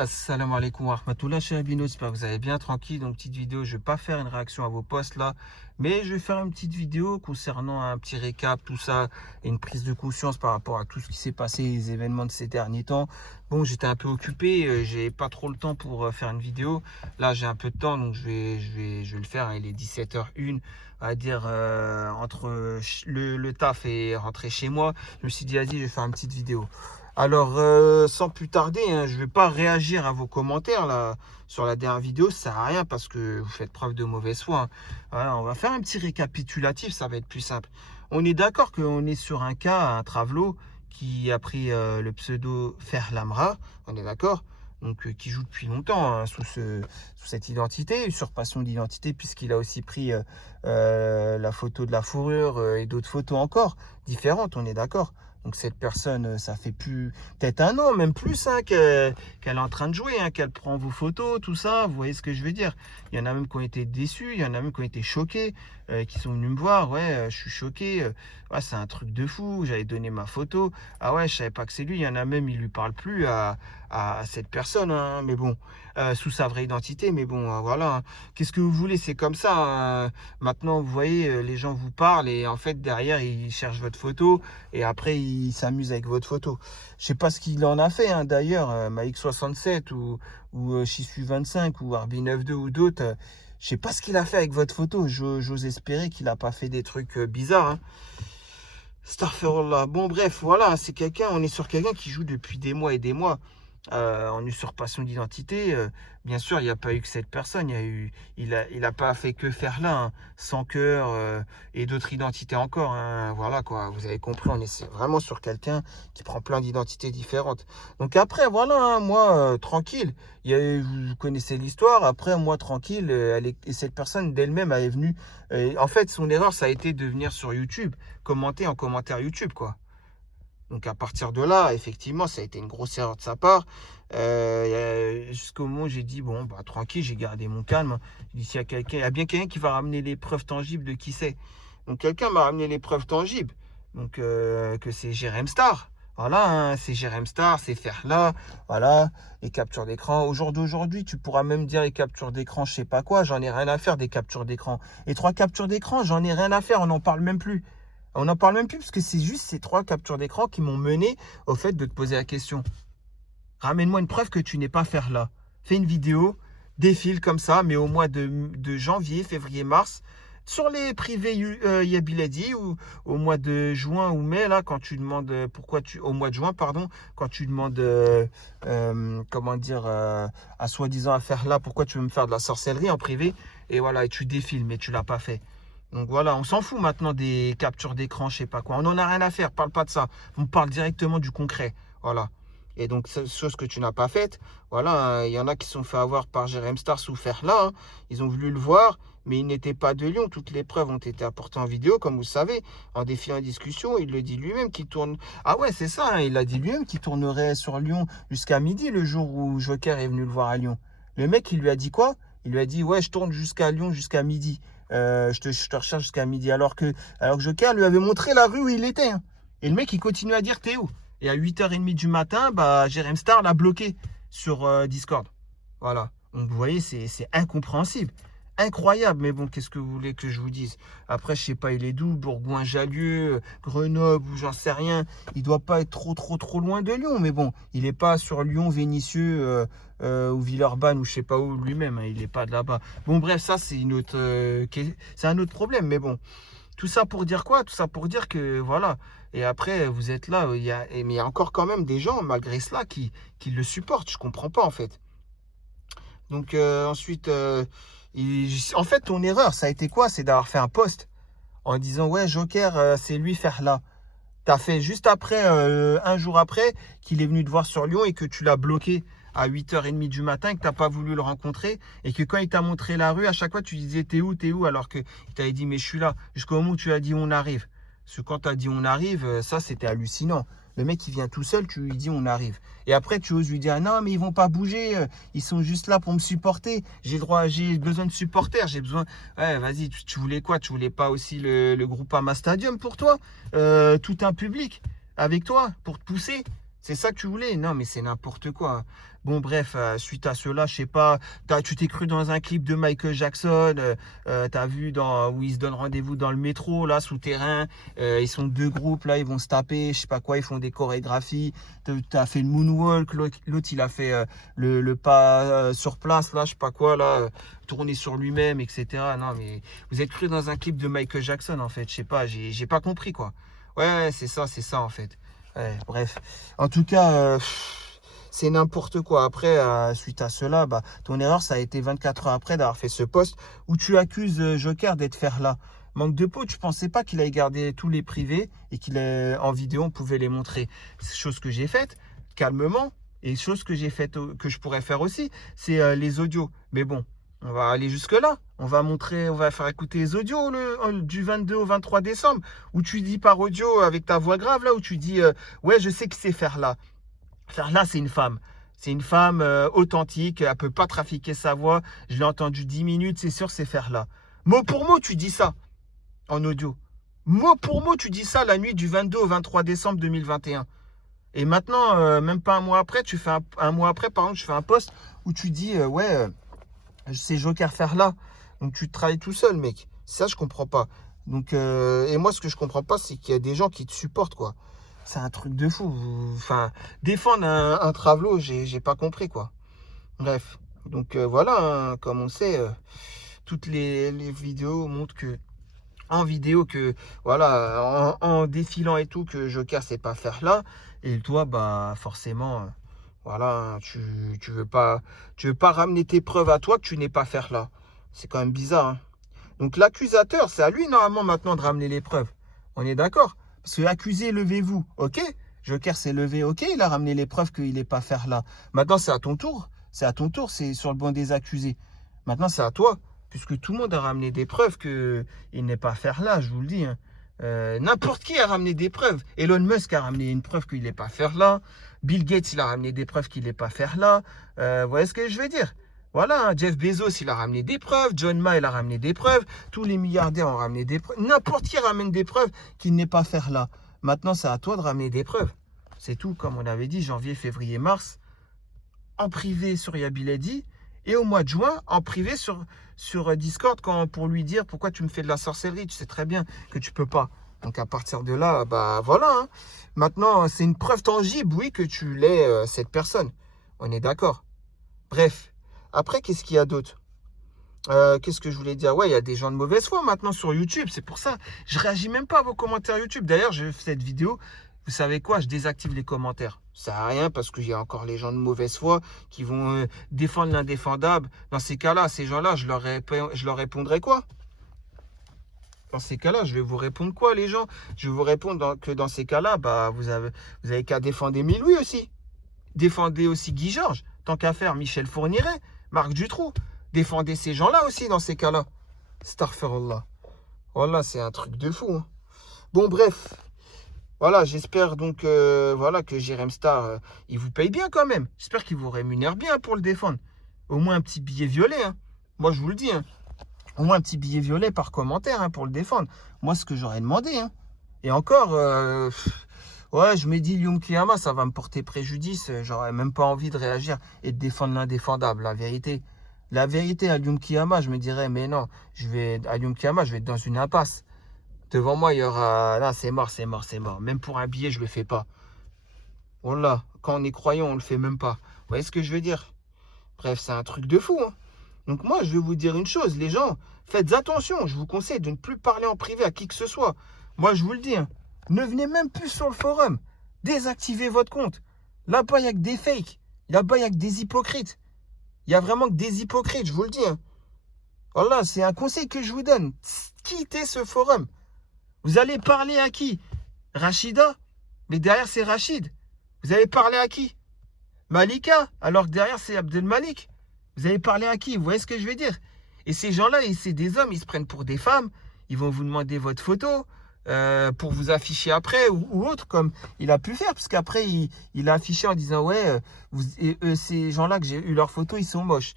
Assalamu alaikum wa rahmatullah, cher Bino, j'espère que vous allez bien, tranquille. Donc, petite vidéo, je ne vais pas faire une réaction à vos posts là, mais je vais faire une petite vidéo concernant un petit récap, tout ça, et une prise de conscience par rapport à tout ce qui s'est passé, les événements de ces derniers temps. Bon, j'étais un peu occupé, j'ai pas trop le temps pour faire une vidéo. Là, j'ai un peu de temps, donc je vais le faire. Il est 17h01, on va dire, entre le taf et rentrer chez moi. Je me suis dit, vas-y, je vais faire une petite vidéo. Alors, sans plus tarder, hein, je ne vais pas réagir à vos commentaires là, sur la dernière vidéo, ça sert à rien parce que vous faites preuve de mauvaise foi, hein. Voilà, on va faire un petit récapitulatif, ça va être plus simple. On est d'accord qu'on est sur un cas, un travelo, qui a pris le pseudo Ferlamra, on est d'accord? Donc, qui joue depuis longtemps, hein, sous cette identité, usurpation d'identité, puisqu'il a aussi pris la photo de la fourrure et d'autres photos encore différentes, on est d'accord? Donc cette personne, ça fait plus peut-être un an, même plus, hein, qu'elle est en train de jouer, hein, qu'elle prend vos photos, tout ça. Vous voyez ce que je veux dire? Il y en a même qui ont été déçus, il y en a même qui ont été choqués, qui sont venus me voir. Ouais, je suis choqué. Ouais, c'est un truc de fou. J'avais donné ma photo. Ah ouais, je savais pas que c'est lui. Il y en a même, il lui parle plus à cette personne, hein, mais bon, sous sa vraie identité. Mais bon, voilà, hein. Qu'est-ce que vous voulez? C'est comme ça, hein. Maintenant, vous voyez, les gens vous parlent et en fait, derrière, ils cherchent votre photo et après, ils s'amusent avec votre photo. Je sais pas ce qu'il en a fait, hein, d'ailleurs, Maïk 67 ou Chisu 25 ou Arbi 92 ou d'autres. Je sais pas ce qu'il a fait avec votre photo. J'ose espérer qu'il a pas fait des trucs bizarres, hein. Astaghfirullah. Bon, bref, voilà, c'est quelqu'un, on est sur quelqu'un qui joue depuis des mois et des mois en usurpation d'identité. Bien sûr, il n'y a pas eu que cette personne, il a pas fait que faire là, hein, sans cœur et d'autres identités encore, hein. Voilà quoi, vous avez compris, on est vraiment sur quelqu'un qui prend plein d'identités différentes. Donc après, voilà, hein, moi, tranquille, vous connaissez l'histoire. Après, moi, tranquille, et cette personne d'elle-même est venue. En fait, son erreur, ça a été de venir sur YouTube, commenter en commentaire YouTube, quoi. Donc à partir de là, effectivement, ça a été une grosse erreur de sa part. Jusqu'au moment où j'ai dit, bon, bah tranquille, j'ai gardé mon calme. J'ai dit, s'il y a quelqu'un, il y a bien quelqu'un qui va ramener les preuves tangibles de qui c'est. Donc quelqu'un m'a ramené les preuves tangibles. Donc que c'est Jérém Star. Voilà, hein, c'est Jérém Star, c'est Ferla. Voilà, les captures d'écran. Au jour d'aujourd'hui, tu pourras même dire les captures d'écran, je sais pas quoi. J'en ai rien à faire des captures d'écran. Et 3 captures d'écran, j'en ai rien à faire, on n'en parle même plus. On n'en parle même plus parce que c'est juste ces 3 captures d'écran qui m'ont mené au fait de te poser la question. Ramène-moi une preuve que tu n'es pas faire là. Fais une vidéo, défile comme ça, mais au mois de janvier, février, mars, sur les privés Yabiladi ou au mois de juin ou mai, là, quand tu demandes au mois de juin, pardon, quand tu demandes, comment dire, à soi-disant à faire là, pourquoi tu veux me faire de la sorcellerie en privé, et voilà, et tu défiles, mais tu l'as pas fait. Donc voilà, on s'en fout maintenant des captures d'écran, je sais pas quoi. On n'en a rien à faire, parle pas de ça. On parle directement du concret. Voilà. Et donc, chose que tu n'as pas faite, voilà, il y en a qui se sont fait avoir par Jérém Star sous faire là, hein. Ils ont voulu le voir, mais il n'était pas de Lyon. Toutes les preuves ont été apportées en vidéo, comme vous savez, en défi en discussion. Il le dit lui-même qu'il tourne. Ah ouais, c'est ça, hein, il a dit lui-même qu'il tournerait sur Lyon jusqu'à midi le jour où Joker est venu le voir à Lyon. Le mec, il lui a dit quoi? Il lui a dit, ouais, je tourne jusqu'à Lyon jusqu'à midi. Je te recherche jusqu'à midi. Alors que Joker lui avait montré la rue où il était, hein. Et le mec, il continue à dire, t'es où? Et à 8h30 du matin, bah, Jérém Star l'a bloqué sur Discord. Voilà. Donc, vous voyez, c'est incompréhensible. Incroyable. Mais bon, qu'est-ce que vous voulez que je vous dise? Après, je sais pas, il est d'où? Bourgoin-Jallieu, Grenoble, ou j'en sais rien. Il doit pas être trop loin de Lyon. Mais bon, il n'est pas sur Lyon, Vénissieux ou Villeurbanne ou je sais pas où lui-même, hein. Il n'est pas de là-bas. Bon, bref, ça, c'est c'est un autre problème. Mais bon. Tout ça pour dire quoi? Tout ça pour dire que voilà. Et après, vous êtes là, mais il y a encore quand même des gens, malgré cela, qui le supportent. Je comprends pas, en fait. Donc, ensuite, en fait, ton erreur, ça a été quoi? C'est d'avoir fait un post en disant, ouais, Joker, c'est lui faire là. T'as fait juste après, un jour après, qu'il est venu te voir sur Lyon et que tu l'as bloqué à 8h30 du matin, que tu n'as pas voulu le rencontrer et que quand il t'a montré la rue, à chaque fois tu disais t'es où, alors qu'il t'avait dit mais je suis là, jusqu'au moment où tu as dit on arrive. Parce que quand tu as dit on arrive, ça c'était hallucinant. Le mec il vient tout seul, tu lui dis on arrive. Et après tu oses lui dire non mais ils vont pas bouger, ils sont juste là pour me supporter. J'ai besoin de supporters, j'ai besoin. Ouais, vas-y, tu voulais quoi? Tu voulais pas aussi le Groupama Stadium pour toi? Tout un public avec toi pour te pousser? C'est ça que tu voulais? Non, mais c'est n'importe quoi. Bon, bref, suite à cela, je sais pas, tu t'es cru dans un clip de Michael Jackson, t'as vu où ils se donnent rendez-vous dans le métro, là, souterrain, ils sont deux groupes, là, ils vont se taper, je sais pas quoi, ils font des chorégraphies, t'as fait le moonwalk, l'autre, il a fait le pas sur place, là, je sais pas quoi, là, tourner sur lui-même, etc. Non, mais vous êtes cru dans un clip de Michael Jackson, en fait, je sais pas, j'ai pas compris, quoi. Ouais, c'est ça, en fait. Ouais, bref. En tout cas, c'est n'importe quoi. Après, suite à cela, bah, ton erreur, ça a été 24 heures après d'avoir fait ce post où tu accuses Joker d'être faire là. Manque de peau, tu pensais pas qu'il allait garder tous les privés et qu'il est en vidéo, on pouvait les montrer. C'est chose que j'ai faite, calmement. Et chose que j'ai faite, que je pourrais faire aussi, c'est les audios. Mais bon, on va aller jusque-là. On va montrer, on va faire écouter les audios du 22 au 23 décembre, où tu dis par audio avec ta voix grave, là, où tu dis ouais, je sais que c'est faire là. Faire là, c'est une femme. C'est une femme authentique, elle peut pas trafiquer sa voix. Je l'ai entendu 10 minutes, c'est sûr, c'est faire là. Mot pour mot, tu dis ça en audio. Mot pour mot, tu dis ça la nuit du 22 au 23 décembre 2021. Et maintenant, même pas un mois après, un mois après, par exemple, je fais un post où tu dis ouais, c'est Joker faire là. Donc tu travailles tout seul, mec. Ça, je comprends pas. Donc, et moi, ce que je comprends pas, c'est qu'il y a des gens qui te supportent, quoi. C'est un truc de fou. Enfin, défendre un travelot, j'ai pas compris, quoi. Bref. Donc voilà, hein, comme on sait, toutes les vidéos montrent que, en vidéo, que voilà, en défilant et tout, que Joker sait pas faire là. Et toi, bah forcément, voilà, hein, tu veux pas ramener tes preuves à toi que tu n'es pas faire là. C'est quand même bizarre, hein. Donc l'accusateur, c'est à lui normalement maintenant de ramener les preuves. On est d'accord? Parce que accusé, levez-vous, ok? Joker s'est levé, ok, il a ramené les preuves qu'il n'est pas faire là. Maintenant, c'est à ton tour. C'est à ton tour, c'est sur le banc des accusés. Maintenant, c'est à toi, puisque tout le monde a ramené des preuves qu'il n'est pas faire là, je vous le dis, hein. N'importe qui a ramené des preuves. Elon Musk a ramené une preuve qu'il n'est pas faire là. Bill Gates, il a ramené des preuves qu'il n'est pas faire là. Vous voyez ce que je veux dire? Voilà, hein, Jeff Bezos, il a ramené des preuves. John Ma, il a ramené des preuves. Tous les milliardaires ont ramené des preuves. N'importe qui ramène des preuves qu'il n'est pas faire là. Maintenant, c'est à toi de ramener des preuves. C'est tout, comme on avait dit, janvier, février, mars, en privé sur Yabiladi, et au mois de juin, en privé sur Discord, pour lui dire pourquoi tu me fais de la sorcellerie. Tu sais très bien que tu peux pas. Donc à partir de là, bah voilà, hein. Maintenant, c'est une preuve tangible, oui, que tu l'es, cette personne. On est d'accord. Bref. Après, qu'est-ce qu'il y a d'autre? Qu'est-ce que je voulais dire? Ouais, il y a des gens de mauvaise foi maintenant sur YouTube. C'est pour ça, je réagis même pas à vos commentaires YouTube. D'ailleurs, je fais cette vidéo. Vous savez quoi? Je désactive les commentaires. Ça sert à rien parce qu'il y a encore les gens de mauvaise foi qui vont défendre l'indéfendable. Dans ces cas-là, ces gens-là, je leur répondrai quoi? Dans ces cas-là, je vais vous répondre quoi, les gens? Je vais vous répondre que dans ces cas-là, bah, vous avez qu'à défendre Émile Louis aussi. Défendez aussi Guy Georges. Tant qu'à faire, Michel Fourniret, Marc Dutroux. Défendez ces gens-là aussi dans ces cas-là. Astaghfirullah. Voilà, c'est un truc de fou, hein. Bon, bref. Voilà, j'espère donc voilà, que Jérém Star, il vous paye bien quand même. J'espère qu'il vous rémunère bien pour le défendre. Au moins un petit billet violet, hein. Moi, je vous le dis, hein. Au moins un petit billet violet par commentaire, hein, pour le défendre. Moi, ce que j'aurais demandé, hein. Et encore, ouais, je me dis, Youm Kiyama, ça va me porter préjudice. J'aurais même pas envie de réagir et de défendre l'indéfendable, la vérité. La vérité, à Youm Kiyama, je me dirais, mais non, à Youm Kiyama, je vais être dans une impasse. Devant moi, il y aura, là, c'est mort, c'est mort, c'est mort. Même pour un billet, je le fais pas. Voilà, quand on est croyant, on le fait même pas. Vous voyez ce que je veux dire? Bref, c'est un truc de fou, hein. Donc moi, je vais vous dire une chose, les gens, faites attention. Je vous conseille de ne plus parler en privé à qui que ce soit. Moi, je vous le dis, hein, ne venez même plus sur le forum. Désactivez votre compte. Là-bas, il n'y a que des fakes. Là-bas, il n'y a que des hypocrites. Il n'y a vraiment que des hypocrites, je vous le dis, hein. Voilà, c'est un conseil que je vous donne. Quittez ce forum. Vous allez parler à qui? Rachida? Mais derrière, c'est Rachid. Vous allez parler à qui? Malika? Alors que derrière, c'est Abdelmalik. Vous allez parler à qui? Vous voyez ce que je veux dire? Et ces gens-là, c'est des hommes, ils se prennent pour des femmes. Ils vont vous demander votre photo pour vous afficher après ou autre, comme il a pu faire. Parce qu'après, il a affiché en disant, ouais, ces gens-là que j'ai eu leur photo, ils sont moches.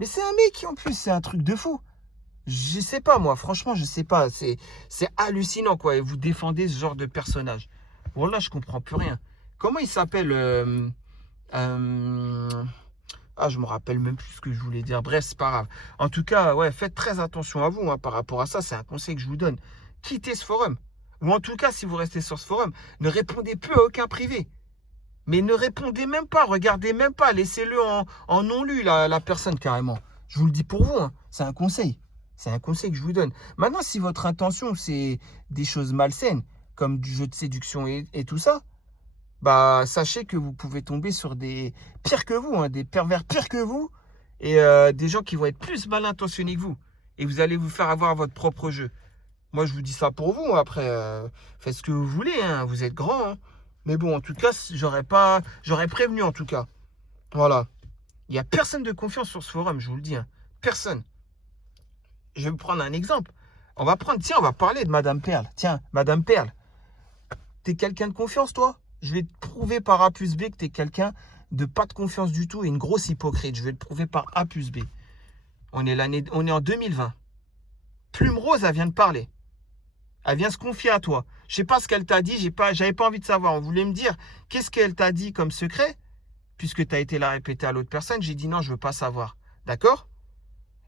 Mais c'est un mec, en plus, c'est un truc de fou. Je sais pas, moi, franchement, je sais pas. C'est hallucinant, quoi. Et vous défendez ce genre de personnage. Bon, là, je comprends plus rien. comment il s'appelle ah, je me rappelle même plus ce que je voulais dire. Bref, c'est pas grave. En tout cas, ouais, faites très attention à vous hein, par rapport à ça. C'est un conseil que je vous donne. Quittez ce forum. Ou en tout cas, si vous restez sur ce forum, ne répondez plus à aucun privé. Mais ne répondez même pas, regardez même pas. Laissez-le en non lu, la personne, carrément. Je vous le dis pour vous. Hein. C'est un conseil. C'est un conseil que je vous donne. Maintenant, si votre intention, c'est des choses malsaines, comme du jeu de séduction et tout ça, bah, sachez que vous pouvez tomber sur des pires que vous, hein, des pervers pires que vous, et des gens qui vont être plus mal intentionnés que vous. Et vous allez vous faire avoir votre propre jeu. Moi, je vous dis ça pour vous. Après, faites ce que vous voulez. Hein, vous êtes grand. Hein. Mais bon, en tout cas, j'aurais prévenu en tout cas. Voilà. Il n'y a personne de confiance sur ce forum, je vous le dis. Hein. Personne. Je vais vous prendre un exemple. On va parler de Madame Perle. Tiens, Madame Perle, t'es quelqu'un de confiance, toi? Je vais te prouver par A plus B que tu es quelqu'un de pas de confiance du tout et une grosse hypocrite. Je vais te prouver par A plus B. On est en 2020. Plume Rose, elle vient de parler. Elle vient se confier à toi. Je sais pas ce qu'elle t'a dit, j'avais pas envie de savoir. On voulait me dire qu'est-ce qu'elle t'a dit comme secret, puisque tu as été la répéter à l'autre personne. J'ai dit non, je veux pas savoir. D'accord?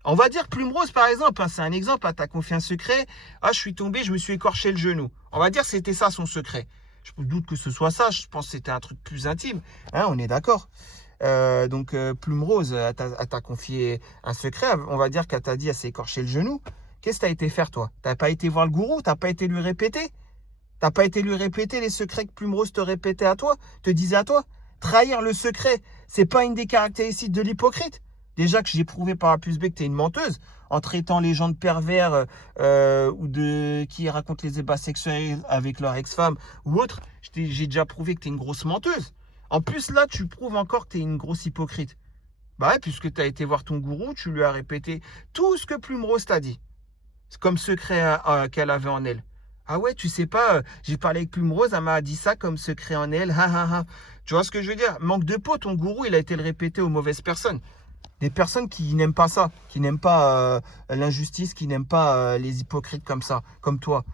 On va dire Plume Rose, par exemple. Hein, c'est un exemple. Elle t'a confié un secret. Ah, je suis tombé, je me suis écorché le genou. On va dire que c'était ça son secret. Je doute que ce soit ça. Je pense que c'était un truc plus intime. Hein, on est d'accord. Donc, Plume Rose, elle t'a confié un secret. On va dire qu'elle t'a dit qu'elle s'est écorché le genou. Qu'est-ce que tu as été faire, toi? Tu n'as pas été voir le gourou? Tu n'as pas été lui répéter? Tu n'as pas été lui répéter les secrets que Plume Rose te répétait à toi? Te disait à toi? Trahir le secret, c'est pas une des caractéristiques de l'hypocrite? Déjà que j'ai prouvé par A plus B que tu es une menteuse, en traitant les gens de pervers ou de qui racontent les ébats sexuels avec leur ex-femme ou autre, j'ai déjà prouvé que tu es une grosse menteuse. En plus, là, tu prouves encore que tu es une grosse hypocrite. Bah ouais, puisque tu as été voir ton gourou, tu lui as répété tout ce que Plume Rose t'a dit. C'est comme secret qu'elle avait en elle. Ah ouais, tu sais pas, j'ai parlé avec Plume Rose, elle m'a dit ça comme secret en elle. Ha, ha, ha. Tu vois ce que je veux dire? Manque de peau, ton gourou, il a été le répéter aux mauvaises personnes. Des personnes qui n'aiment pas ça, qui n'aiment pas l'injustice, qui n'aiment pas les hypocrites comme ça, comme toi,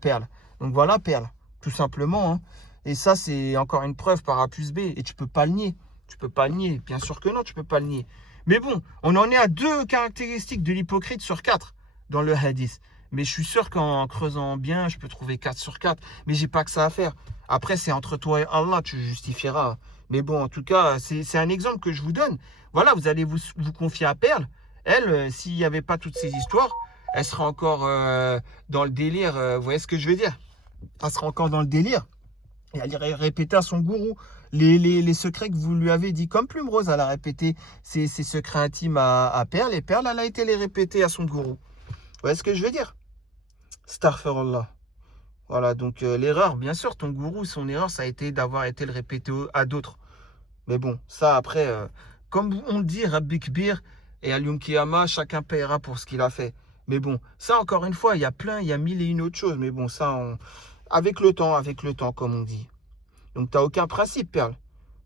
Perle. Donc voilà, Perle, tout simplement. Hein. Et ça, c'est encore une preuve par A plus B. Et tu peux pas le nier. Tu peux pas le nier. Bien sûr que non, tu peux pas le nier. Mais bon, on en est à 2 caractéristiques de l'hypocrite sur 4 dans le hadith. Mais je suis sûr qu'en creusant bien, je peux trouver 4 sur 4. Mais j'ai pas que ça à faire. Après, c'est entre toi et Allah, tu justifieras. Mais bon, en tout cas, c'est un exemple que je vous donne. Voilà, vous allez vous confier à Perle. Elle, s'il n'y avait pas toutes ces histoires, elle serait encore dans le délire. Vous voyez ce que je veux dire? Elle serait encore dans le délire. Et elle irait répéter à son gourou les secrets que vous lui avez dit. Comme Plume Rose, elle a répété ses secrets intimes à Perle. Et Perle, elle a été les répéter à son gourou. Vous voyez ce que je veux dire? Astaghfirullah. Voilà, donc l'erreur, bien sûr, ton gourou, son erreur, ça a été d'avoir été le répéter à d'autres. Mais bon, ça après, comme on le dit, Rabbi Kbir et Al-Yom Kiyama, chacun paiera pour ce qu'il a fait. Mais bon, ça encore une fois, il y a 1000 et une autres choses. Mais bon, ça, avec le temps, comme on dit. Donc, tu n'as aucun principe, Perle.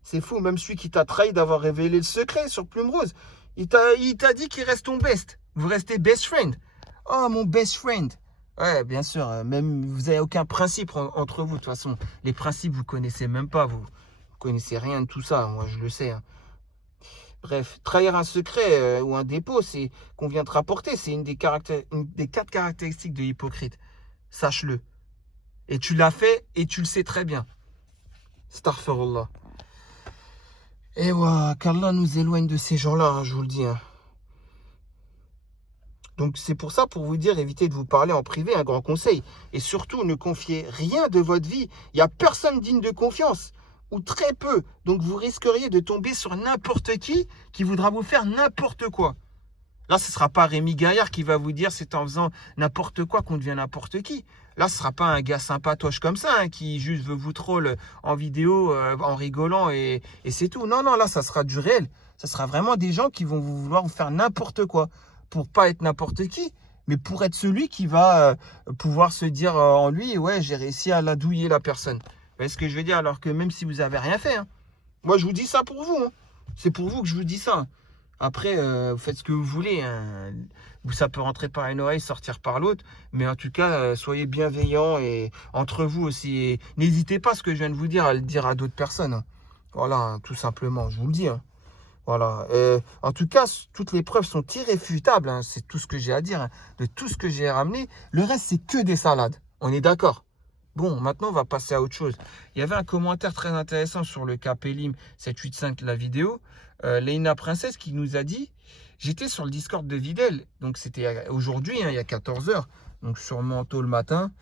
C'est fou, même celui qui t'a trahi d'avoir révélé le secret sur Plume Rose. Il t'a dit qu'il reste ton best. Vous restez best friend. Oh, mon best friend. Ouais, bien sûr, même vous n'avez aucun principe entre vous. De toute façon, les principes, vous connaissez même pas, vous. Vous connaissez rien de tout ça, moi je le sais. Hein. Bref, trahir un secret ou un dépôt, c'est qu'on vient te rapporter, c'est une des 4 caractéristiques de l'hypocrite. Sache-le. Et tu l'as fait et tu le sais très bien. Astaghfirullah. Et ouais, qu'Allah nous éloigne de ces gens-là, hein, je vous le dis. Hein. Donc c'est pour ça, pour vous dire, évitez de vous parler en privé, un grand conseil. Et surtout, ne confiez rien de votre vie. Il n'y a personne digne de confiance, ou très peu. Donc vous risqueriez de tomber sur n'importe qui voudra vous faire n'importe quoi. Là, ce ne sera pas Rémi Gaillard qui va vous dire c'est en faisant n'importe quoi qu'on devient n'importe qui. Là, ce ne sera pas un gars sympatoche comme ça, hein, qui juste veut vous troll en vidéo, en rigolant et c'est tout. Non, non, là, ça sera du réel. Ça sera vraiment des gens qui vont vouloir vous faire n'importe quoi. Pour pas être n'importe qui, mais pour être celui qui va pouvoir se dire en lui, ouais, j'ai réussi à la douiller la personne. Vous voyez ce que je veux dire? Alors que même si vous n'avez rien fait, hein. Moi je vous dis ça pour vous. Hein. C'est pour vous que je vous dis ça. Après, vous faites ce que vous voulez. Hein. Ça peut rentrer par une oreille, sortir par l'autre. Mais en tout cas, soyez bienveillants et entre vous aussi. Et n'hésitez pas, ce que je viens de vous dire, à le dire à d'autres personnes, hein. Voilà, hein, tout simplement, je vous le dis, hein. Voilà. En tout cas, toutes les preuves sont irréfutables, hein. C'est tout ce que j'ai à dire, hein, de tout ce que j'ai ramené. Le reste, c'est que des salades. On est d'accord? Bon, maintenant, on va passer à autre chose. Il y avait un commentaire très intéressant sur le KPLIM 785, la vidéo. Leïna Princesse qui nous a dit, j'étais sur le Discord de Videl, donc c'était aujourd'hui, hein, il y a 14 h, donc sûrement tôt le matin,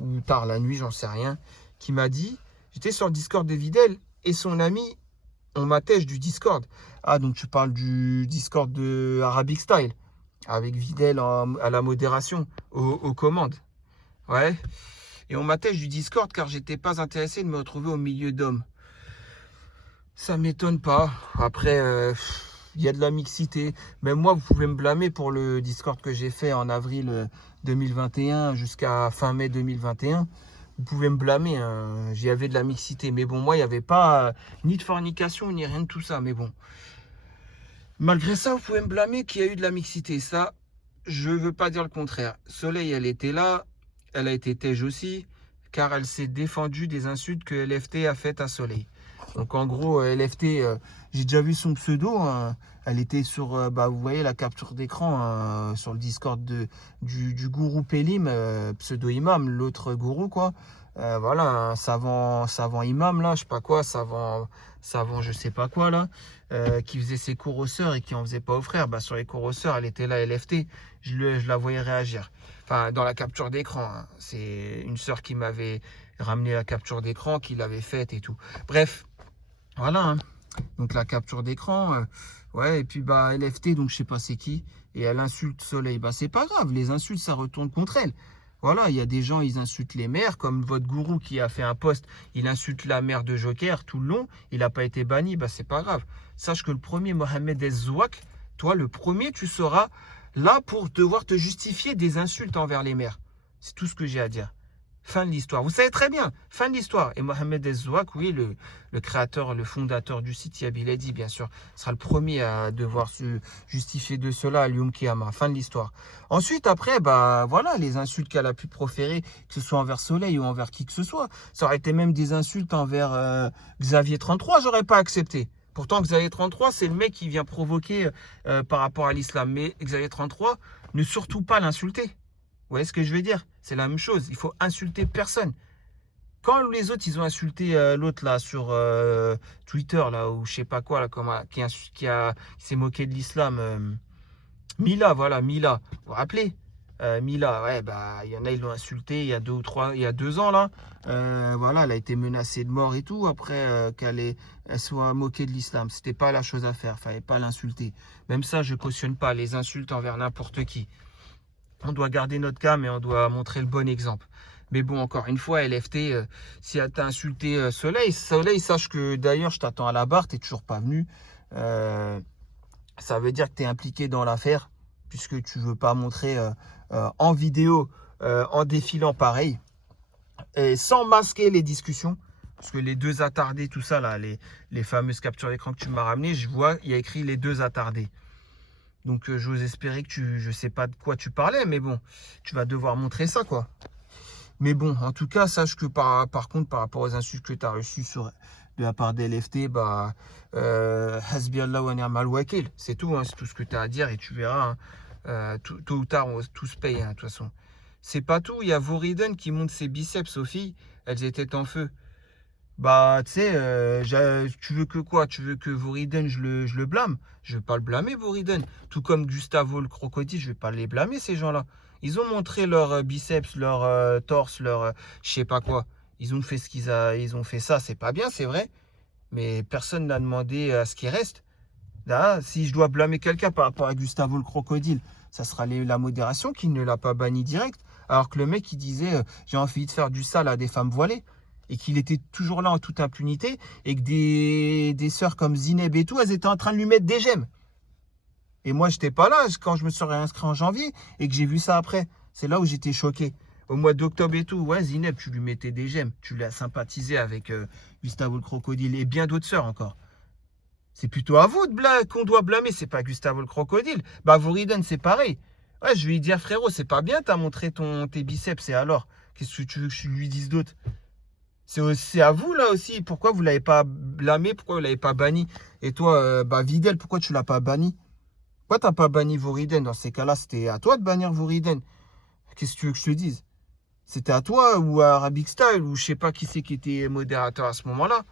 ou tard la nuit, j'en sais rien, qui m'a dit, j'étais sur le Discord de Videl et son ami, on m'attèche du Discord. Ah, donc tu parles du Discord de Arabic Style, avec Videl à la modération, aux commandes. Ouais. Et on m'attèche du Discord car j'étais pas intéressé de me retrouver au milieu d'hommes. Ça m'étonne pas. Après, il y a de la mixité. Même moi, vous pouvez me blâmer pour le Discord que j'ai fait en avril 2021 jusqu'à fin mai 2021. Vous pouvez me blâmer, hein. J'y avait de la mixité. Mais bon, moi, il n'y avait pas ni de fornication, ni rien de tout ça. Mais bon. Malgré ça, vous pouvez me blâmer qu'il y a eu de la mixité. Ça, je ne veux pas dire le contraire. Soleil, elle était là. Elle a été tège aussi. Car elle s'est défendue des insultes que LFT a faites à Soleil. Donc en gros, LFT, j'ai déjà vu son pseudo, hein. Elle était sur, vous voyez la capture d'écran, hein, sur le Discord du gourou Pélim, pseudo imam, l'autre gourou quoi. Voilà, un savant imam là, je sais pas quoi, savant je sais pas quoi là, qui faisait ses cours aux sœurs et qui en faisait pas aux frères. Sur les cours aux sœurs, elle était là, LFT, je la voyais réagir. Enfin, dans la capture d'écran, hein. C'est une sœur qui m'avait ramené la capture d'écran, qui l'avait faite et tout. Bref. Voilà, hein. Donc la capture d'écran, ouais, et puis LFT, donc je sais pas c'est qui, et elle insulte Soleil. C'est pas grave, les insultes ça retourne contre elle. Voilà, il y a des gens, ils insultent les mères, comme votre gourou qui a fait un post, il insulte la mère de Joker tout le long, il n'a pas été banni, c'est pas grave. Sache que le premier Mohamed Ezzouak, toi le premier, tu seras là pour devoir te justifier des insultes envers les mères. C'est tout ce que j'ai à dire. Fin de l'histoire. Vous savez très bien, fin de l'histoire. Et Mohamed Ezzouak, oui, le créateur, le fondateur du site Yabiladi, bien sûr, sera le premier à devoir se justifier de cela à Lyoum Kiyama. Fin de l'histoire. Ensuite, après, voilà, les insultes qu'elle a pu proférer, que ce soit envers Soleil ou envers qui que ce soit. Ça aurait été même des insultes envers Xavier 33, j'aurais pas accepté. Pourtant, Xavier 33, c'est le mec qui vient provoquer par rapport à l'islam. Mais Xavier 33, ne surtout pas l'insulter. Vous voyez ce que je veux dire? C'est la même chose. Il faut insulter personne. Quand les autres, ils ont insulté l'autre là sur Twitter, là, ou je sais pas quoi, là, qui s'est moqué de l'islam. Mila, voilà, Mila. Vous vous rappelez? Mila, ouais, il y en a, ils l'ont insulté il y a 2 ans, là. Voilà, elle a été menacée de mort et tout, après elle soit moquée de l'islam. C'était pas la chose à faire, fallait pas l'insulter. Même ça, je cautionne pas les insultes envers n'importe qui. On doit garder notre calme et on doit montrer le bon exemple. Mais bon, encore une fois, LFT, si elle t'a insulté Soleil, sache que d'ailleurs, je t'attends à la barre, t'es toujours pas venu. Ça veut dire que tu es impliqué dans l'affaire, puisque tu veux pas montrer en vidéo, en défilant pareil, et sans masquer les discussions. Parce que les deux attardés, tout ça, là, les fameuses captures d'écran que tu m'as ramenées, je vois, il y a écrit les deux attardés. Donc j'ose espérer que je sais pas de quoi tu parlais, mais bon, tu vas devoir montrer ça, quoi. Mais bon, en tout cas, sache que par contre, par rapport aux insultes que tu as reçues de la part des LFT, Hasbi Allah wa ni'mal wakil. C'est tout, hein, c'est tout ce que tu as à dire et tu verras, hein, tôt ou tard, tout se paye, hein, de toute façon. C'est pas tout, il y a Voriden qui monte ses biceps aux filles, elles étaient en feu. Tu sais, tu veux que quoi? Tu veux que Voriden, je le blâme? Je ne vais pas le blâmer, Voriden. Tout comme Gustavo le crocodile, je ne vais pas les blâmer, ces gens-là. Ils ont montré leur biceps, leur torse, leur je sais pas quoi. Ils ont fait ils ont fait ça, c'est pas bien, c'est vrai. Mais personne n'a demandé à ce qu'il reste. Là, si je dois blâmer quelqu'un par rapport à Gustavo le crocodile, ça sera la modération qui ne l'a pas banni direct. Alors que le mec, il disait j'ai envie de faire du sale à des femmes voilées. Et qu'il était toujours là en toute impunité, et que des sœurs comme Zineb et tout, elles étaient en train de lui mettre des gemmes. Et moi, j'étais pas là quand je me suis réinscrit en janvier, et que j'ai vu ça après. C'est là où j'étais choqué. Au mois d'octobre et tout, ouais, Zineb, tu lui mettais des gemmes. Tu l'as sympathisé avec Gustavo le crocodile, et bien d'autres sœurs encore. C'est plutôt à vous qu'on doit blâmer, c'est pas Gustavo le crocodile. Voriden, c'est pareil. Ouais, je vais lui dire, frérot, c'est pas bien, t'as montré tes biceps, et alors? Qu'est-ce que tu veux que je lui dise d'autre? C'est à vous, là aussi. Pourquoi vous l'avez pas blâmé? Pourquoi vous l'avez pas banni? Et toi, bah, Videl, pourquoi tu l'as pas banni? Pourquoi t'as pas banni Voriden? Dans ces cas-là, c'était à toi de bannir Voriden. Qu'est-ce que tu veux que je te dise? C'était à toi ou à Arabic Style ou je sais pas qui c'est qui était modérateur à ce moment-là.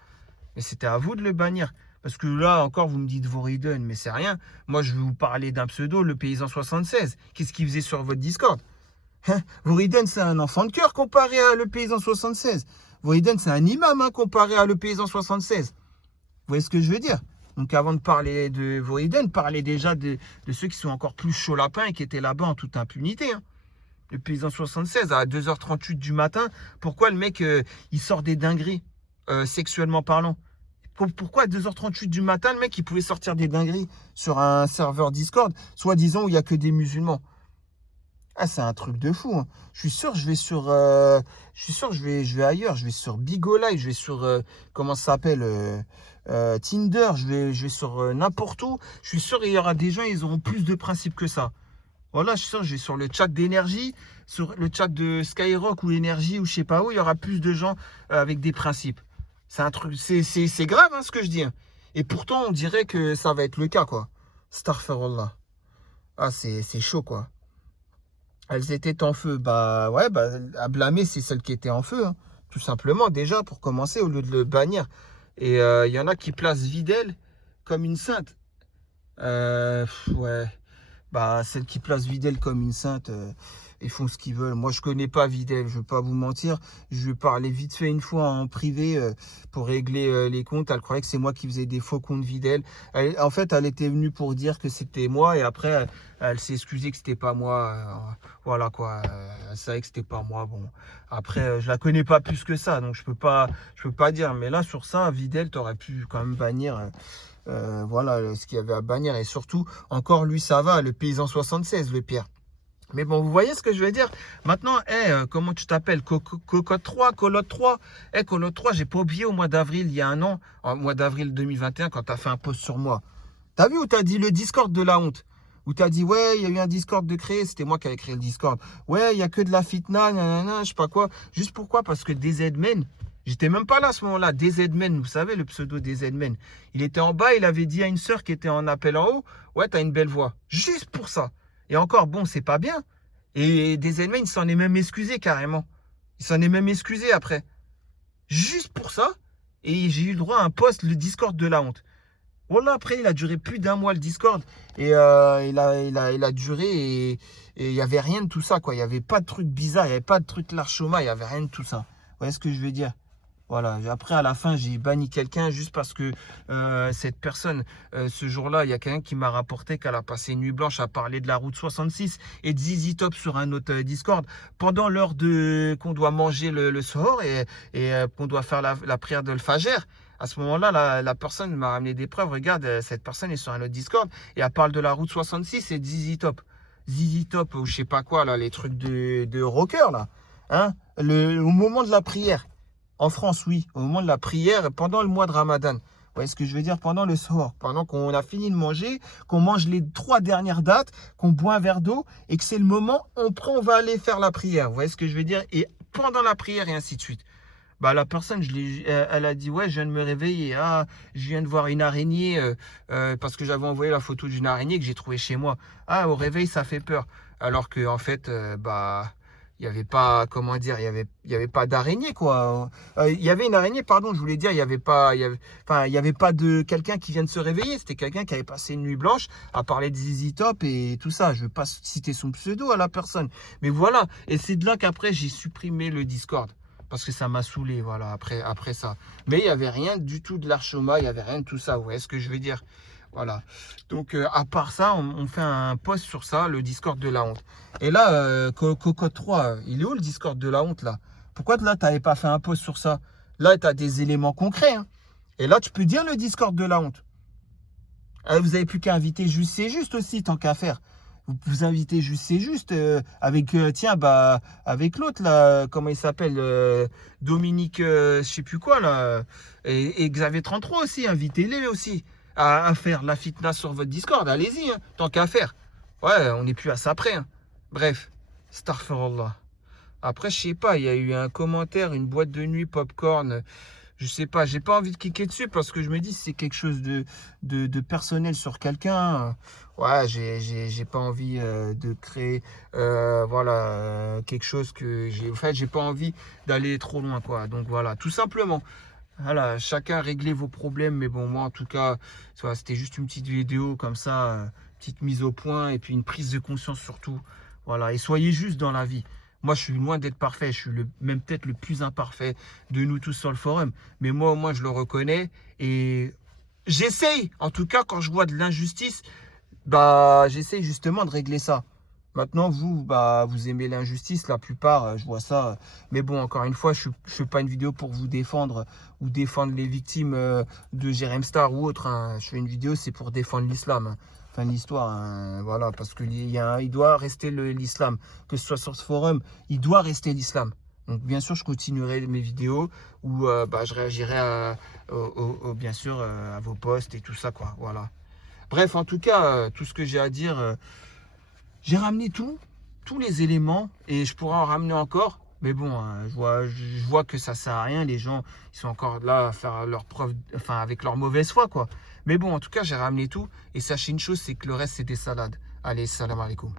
Mais c'était à vous de le bannir. Parce que là encore, vous me dites Voriden, mais c'est rien. Moi, je vais vous parler d'un pseudo, le paysan 76. Qu'est-ce qu'il faisait sur votre Discord? Hein, Voriden, c'est un enfant de cœur comparé à le paysan 76. Voriden, c'est un imam hein, comparé à le paysan 76. Vous voyez ce que je veux dire? Donc avant de parler de Voriden, parlez déjà de ceux qui sont encore plus chauds lapins et qui étaient là-bas en toute impunité. Hein. Le paysan 76 à 2h38 du matin, pourquoi le mec il sort des dingueries sexuellement parlant? Pourquoi à 2h38 du matin le mec il pouvait sortir des dingueries sur un serveur Discord, soi-disant où il n'y a que des musulmans? Ah, c'est un truc de fou. Hein. Je suis sûr, je vais sur. Je suis sûr, je vais ailleurs. Je vais sur Bigolive, je vais sur. Comment ça s'appelle Tinder, je vais sur n'importe où. Je suis sûr, il y aura des gens, ils auront plus de principes que ça. Voilà, je suis sûr, je vais sur le chat d'énergie, sur le chat de Skyrock ou énergie ou je sais pas où, il y aura plus de gens avec des principes. C'est un truc. C'est grave hein, ce que je dis. Hein. Et pourtant, on dirait que ça va être le cas, quoi. Starfirullah. Ah, c'est chaud, quoi. Elles étaient en feu. Bah ouais, bah, à blâmer, c'est celle qui était en feu. Hein. Tout simplement, déjà, pour commencer, au lieu de le bannir. Et il y en a qui placent Videl comme une sainte. Ouais. Bah, celles qui placent Videl comme une sainte, ils font ce qu'ils veulent. Moi, je connais pas Videl, je ne vais pas vous mentir. Je lui ai parlé vite fait une fois en privé pour régler les comptes. Elle croyait que c'est moi qui faisais des faux comptes Videl. En fait, elle était venue pour dire que c'était moi et après, elle s'est excusée que c'était pas moi. Voilà quoi. Elle savait que c'était pas moi. Bon, après, je la connais pas plus que ça, donc je peux pas dire. Mais là, sur ça, Videl, t'aurais pu quand même bannir. Voilà ce qu'il y avait à bannir. Et surtout, encore lui, ça va, le paysan 76, le pire. Mais bon, vous voyez ce que je veux dire? Maintenant, comment tu t'appelles? Cocotte 3, Colotte 3. Colotte 3, j'ai pas oublié au mois d'avril, il y a un an, en mois d'avril 2021, quand tu as fait un post sur moi. T'as vu où t'as dit le Discord de la honte? Où t'as dit, ouais, il y a eu un Discord de créé, c'était moi qui avais créé le Discord. Ouais, il n'y a que de la fitna, nanana, je sais pas quoi. Juste pourquoi? Parce que DZ-Men, j'étais même pas là à ce moment-là. DZ-Men, vous savez, le pseudo DZ-Men. Il était en bas, il avait dit à une sœur qui était en appel en haut, ouais, t'as une belle voix. Juste pour ça. Et encore, bon, c'est pas bien. Et DZ-Men, il s'en est même excusé carrément. Il s'en est même excusé après. Juste pour ça. Et j'ai eu le droit à un post, le Discord de la honte. Voilà, après, il a duré plus d'un mois le Discord. Et il a duré et il n'y avait rien de tout ça, quoi. Il n'y avait pas de truc bizarre, il n'y avait pas de truc larchoma, il n'y avait rien de tout ça. Vous voyez ce que je veux dire? Voilà. Après, à la fin, j'ai banni quelqu'un juste parce que cette personne, ce jour-là, il y a quelqu'un qui m'a rapporté qu'elle a passé une nuit blanche à parler de la route 66 et de Zizi Top sur un autre Discord pendant l'heure qu'on doit manger le soir et qu'on doit faire la prière de l'Fajr. À ce moment-là, la personne m'a ramené des preuves. Regarde, cette personne est sur un autre Discord et elle parle de la route 66 et de Zizi Top. Zizi Top ou je sais pas quoi, là, les trucs de rocker, là. Hein, au moment de la prière. En France, oui, au moment de la prière, pendant le mois de Ramadan. Vous voyez ce que je veux dire? Pendant le soir, pendant qu'on a fini de manger, qu'on mange les 3 dernières dates, qu'on boit un verre d'eau et que c'est le moment, on va aller faire la prière. Vous voyez ce que je veux dire? Et pendant la prière et ainsi de suite. Bah, la personne, elle a dit, ouais, je viens de me réveiller. Ah, je viens de voir une araignée parce que j'avais envoyé la photo d'une araignée que j'ai trouvée chez moi. Ah, au réveil, ça fait peur. Alors que en fait, bah, il n'y avait pas, comment dire, il y avait pas d'araignée, quoi. Il y avait une araignée, pardon, je voulais dire, il y avait pas de quelqu'un qui vient de se réveiller. C'était quelqu'un qui avait passé une nuit blanche à parler de Zizi Top et tout ça. Je ne veux pas citer son pseudo à la personne. Mais voilà. Et c'est de là qu'après, j'ai supprimé le Discord. Parce que ça m'a saoulé, voilà, après ça. Mais il n'y avait rien du tout de l'archoma, il n'y avait rien de tout ça, vous voyez ce que je veux dire? Voilà. Donc, à part ça, on fait un post sur ça, le Discord de la honte. Et là, Cocotte 3, il est où le Discord de la honte, là? Pourquoi là, tu n'avais pas fait un post sur ça? Là, tu as des éléments concrets. Hein. Et là, tu peux dire le Discord de la honte. Vous n'avez plus qu'à inviter Juste C'est Juste aussi, tant qu'à faire. Vous invitez Juste C'est Juste avec, tiens, bah, avec l'autre, là, comment il s'appelle Dominique, je sais plus quoi, là. Et Xavier 33 aussi, invitez-les aussi à faire la fitness sur votre Discord. Allez-y, hein, tant qu'à faire. Ouais, on n'est plus à ça près. Hein. Bref, astaghfirullah. Après, je sais pas, il y a eu un commentaire, une boîte de nuit popcorn. Je sais pas, j'ai pas envie de cliquer dessus parce que je me dis si c'est quelque chose de personnel sur quelqu'un. Ouais, j'ai pas envie de créer voilà quelque chose que j'ai. En fait, j'ai pas envie d'aller trop loin, quoi. Donc voilà, tout simplement. Voilà, chacun réglez vos problèmes, mais bon, moi en tout cas, c'était juste une petite vidéo comme ça, petite mise au point et puis une prise de conscience surtout. Voilà, et soyez juste dans la vie. Moi, je suis loin d'être parfait, je suis même peut-être le plus imparfait de nous tous sur le forum, mais moi, au moins, je le reconnais et j'essaye, en tout cas, quand je vois de l'injustice, bah, j'essaye justement de régler ça. Maintenant, vous, bah, vous aimez l'injustice, la plupart, je vois ça. Mais bon, encore une fois, je ne fais pas une vidéo pour vous défendre ou défendre les victimes de Jérém Star ou autre, hein. Je fais une vidéo, c'est pour défendre l'islam, hein. Fin de l'histoire, hein. Voilà, parce il doit rester l'islam. Que ce soit sur ce forum, il doit rester l'islam. Donc, bien sûr, je continuerai mes vidéos où bah, je réagirai bien sûr à vos posts et tout ça, quoi. Voilà. Bref, en tout cas, tout ce que j'ai à dire, j'ai ramené tous les éléments et je pourrais en ramener encore. Mais bon, hein, je vois que ça sert à rien. Les gens, ils sont encore là à faire leur preuve, enfin, avec leur mauvaise foi, quoi. Mais bon, en tout cas, j'ai ramené tout. Et sachez une chose, c'est que le reste, c'est des salades. Allez, salam alaikum.